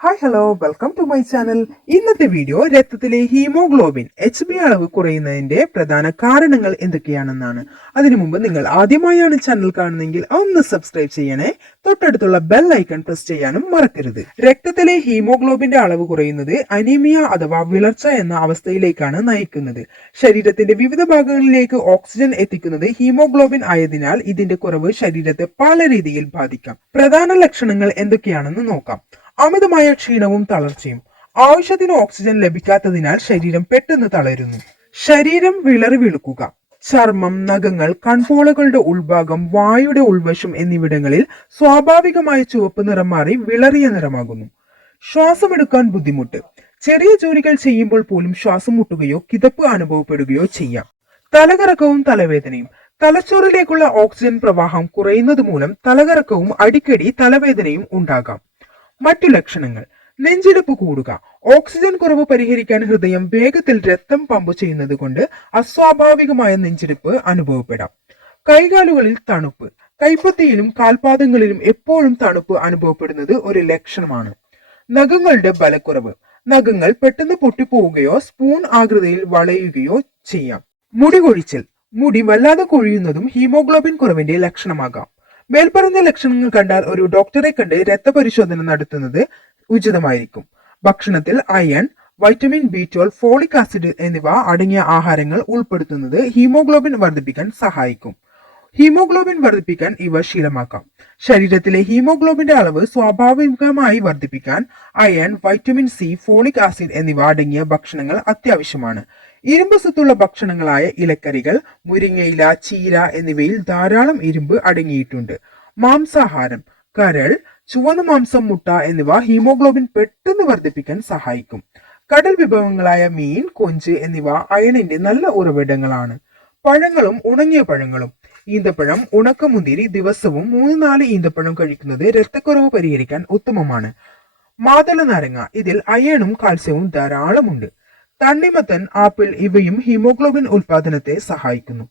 Hi hello welcome to my channel. ഇന്നത്തെ video രക്തത്തിലെ haemoglobin HB അളവ് കുറയുന്നതിന്റെ പ്രധാന കാരണങ്ങൾ എന്തൊക്കെയാണെന്നാണ്. അതിനു മുമ്പ് നിങ്ങൾ ആദ്യമായാണ് ചാനൽ കാണുന്നതെങ്കിൽ ഒന്ന് സബ്സ്ക്രൈബ് ചെയ്യണേ. തൊട്ടടുത്തുള്ള ബെൽ ഐക്കൺ പ്രസ് ചെയ്യാനും മറക്കരുത്. രക്തത്തിലെ ഹീമോഗ്ലോബിന്റെ അളവ് കുറയുന്നത് അനീമിയ അഥവാ വിളർച്ച എന്ന അവസ്ഥയിലേക്കാണ് നയിക്കുന്നത്. ശരീരത്തിന്റെ വിവിധ ഭാഗങ്ങളിലേക്ക് ഓക്സിജൻ എത്തിക്കുന്നത് ഹീമോഗ്ലോബിൻ ആയതിനാൽ ഇതിന്റെ കുറവ് ശരീരത്തെ പല രീതിയിൽ ബാധിക്കാം. പ്രധാന ലക്ഷണങ്ങൾ എന്തൊക്കെയാണെന്ന് നോക്കാം. അമിതമായ ക്ഷീണവും തളർച്ചയും. ആവശ്യത്തിന് ഓക്സിജൻ ലഭിക്കാത്തതിനാൽ ശരീരം പെട്ടെന്ന് തളരുന്നു. ശരീരം വിളറി വീഴുക. ചർമ്മം, നഖങ്ങൾ, കൺപോളകളുടെ ഉൾഭാഗം, വായുടെ ഉൾവശം എന്നിവിടങ്ങളിൽ സ്വാഭാവികമായ ചുവപ്പ് നിറം മാറി വിളറിയ നിറമാകുന്നു. ശ്വാസമെടുക്കാൻ ബുദ്ധിമുട്ട്. ചെറിയ ജോലികൾ ചെയ്യുമ്പോൾ പോലും ശ്വാസം മുട്ടുകയോ കിതപ്പ് അനുഭവപ്പെടുകയോ ചെയ്യാം. തലകറക്കവും തലവേദനയും. തലച്ചോറിലേക്കുള്ള ഓക്സിജൻ പ്രവാഹം കുറയുന്നത് മൂലം തലകറക്കവും അടിക്കടി തലവേദനയും ഉണ്ടാകാം. മറ്റു ലക്ഷണങ്ങൾ: നെഞ്ചിടിപ്പ് കൂടുക. ഓക്സിജൻ കുറവ് പരിഹരിക്കാൻ ഹൃദയം വേഗത്തിൽ രക്തം പമ്പ് ചെയ്യുന്നത് കൊണ്ട് അസ്വാഭാവികമായ നെഞ്ചിടിപ്പ് അനുഭവപ്പെടാം. കൈകാലുകളിൽ തണുപ്പ്. കൈപ്പത്തിയിലും കാൽപാദങ്ങളിലും എപ്പോഴും തണുപ്പ് അനുഭവപ്പെടുന്നത് ഒരു ലക്ഷണമാണ്. നഖങ്ങളുടെ ബലക്കുറവ്. നഖങ്ങൾ പെട്ടെന്ന് പൊട്ടിപ്പോവുകയോ സ്പൂൺ ആകൃതിയിൽ വളയുകയോ ചെയ്യാം. മുടി കൊഴിച്ചിൽ. മുടി വല്ലാതെ കൊഴിയുന്നതും ഹീമോഗ്ലോബിൻ കുറവിന്റെ ലക്ഷണമാകാം. മേൽപ്പറഞ്ഞ ലക്ഷണങ്ങൾ കണ്ടാൽ ഒരു ഡോക്ടറെ കണ്ട് രക്തപരിശോധന നടത്തുന്നത് ഉചിതമായിരിക്കും. ഭക്ഷണത്തിൽ iron, vitamin B12, folic acid എന്നിവ അടങ്ങിയ ആഹാരങ്ങൾ ഉൾപ്പെടുത്തുന്നത് ഹീമോഗ്ലോബിൻ വർദ്ധിപ്പിക്കാൻ സഹായിക്കും. ഹീമോഗ്ലോബിൻ വർദ്ധിപ്പിക്കാൻ ഇവ ശീലമാക്കാം. ശരീരത്തിലെ ഹീമോഗ്ലോബിന്റെ അളവ് സ്വാഭാവികമായി വർദ്ധിപ്പിക്കാൻ iron, vitamin C, folic acid എന്നിവ അടങ്ങിയ ഭക്ഷണങ്ങൾ അത്യാവശ്യമാണ്. ഇരുമ്പ് സത്തുള്ള ഭക്ഷണങ്ങളായ ഇലക്കറികൾ, മുരിങ്ങയില, ചീര എന്നിവയിൽ ധാരാളം ഇരുമ്പ് അടങ്ങിയിട്ടുണ്ട്. മാംസാഹാരം, കരൾ, ചുവന്ന മാംസം, മുട്ട എന്നിവ ഹീമോഗ്ലോബിൻ പെട്ടെന്ന് വർദ്ധിപ്പിക്കാൻ സഹായിക്കും. കടൽ വിഭവങ്ങളായ മീൻ, കൊഞ്ച് എന്നിവ അയണിന്റെ നല്ല ഉറവിടങ്ങളാണ്. പഴങ്ങളും ഉണങ്ങിയ പഴങ്ങളും. ഈന്തപ്പഴം, ഉണക്കമുന്തിരി ദിവസവും 3-4 ഈന്തപ്പഴം കഴിക്കുന്നത് രക്തക്കുറവ് പരിഹരിക്കാൻ ഉത്തമമാണ്. മാതള നാരങ്ങ, ഇതിൽ അയണും കാൽസ്യവും ധാരാളമുണ്ട്. തണ്ണിമത്തൻ, ആപ്പിൾ ഇവയും ഹീമോഗ്ലോബിൻ ഉൽപാദനത്തെ സഹായിക്കുന്നു.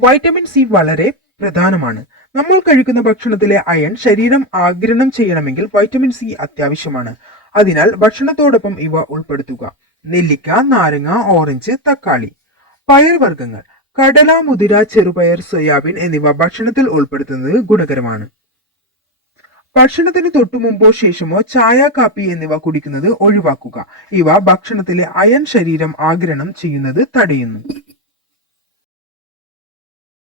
വൈറ്റമിൻ C വളരെ പ്രധാനമാണ്. നമ്മൾ കഴിക്കുന്ന ഭക്ഷണത്തിലെ അയൺ ശരീരം ആഗിരണം ചെയ്യണമെങ്കിൽ വൈറ്റമിൻ C അത്യാവശ്യമാണ്. അതിനാൽ ഭക്ഷണത്തോടൊപ്പം ഇവ ഉൾപ്പെടുത്തുക. നെല്ലിക്ക, നാരങ്ങ, ഓറഞ്ച്, തക്കാളി. പയർവർഗ്ഗങ്ങൾ. കടല, മുതിര, ചെറുപയർ, സോയാബീൻ എന്നിവ ഭക്ഷണത്തിൽ ഉൾപ്പെടുത്തുന്നത് ഗുണകരമാണ്. ഭക്ഷണത്തിന് തൊട്ടു മുമ്പോ ശേഷമോ ചായ, കാപ്പി എന്നിവ കുടിക്കുന്നത് ഒഴിവാക്കുക. ഇവ ഭക്ഷണത്തിലെ അയൺ ശരീരം ആഗിരണം ചെയ്യുന്നത് തടയുന്നു.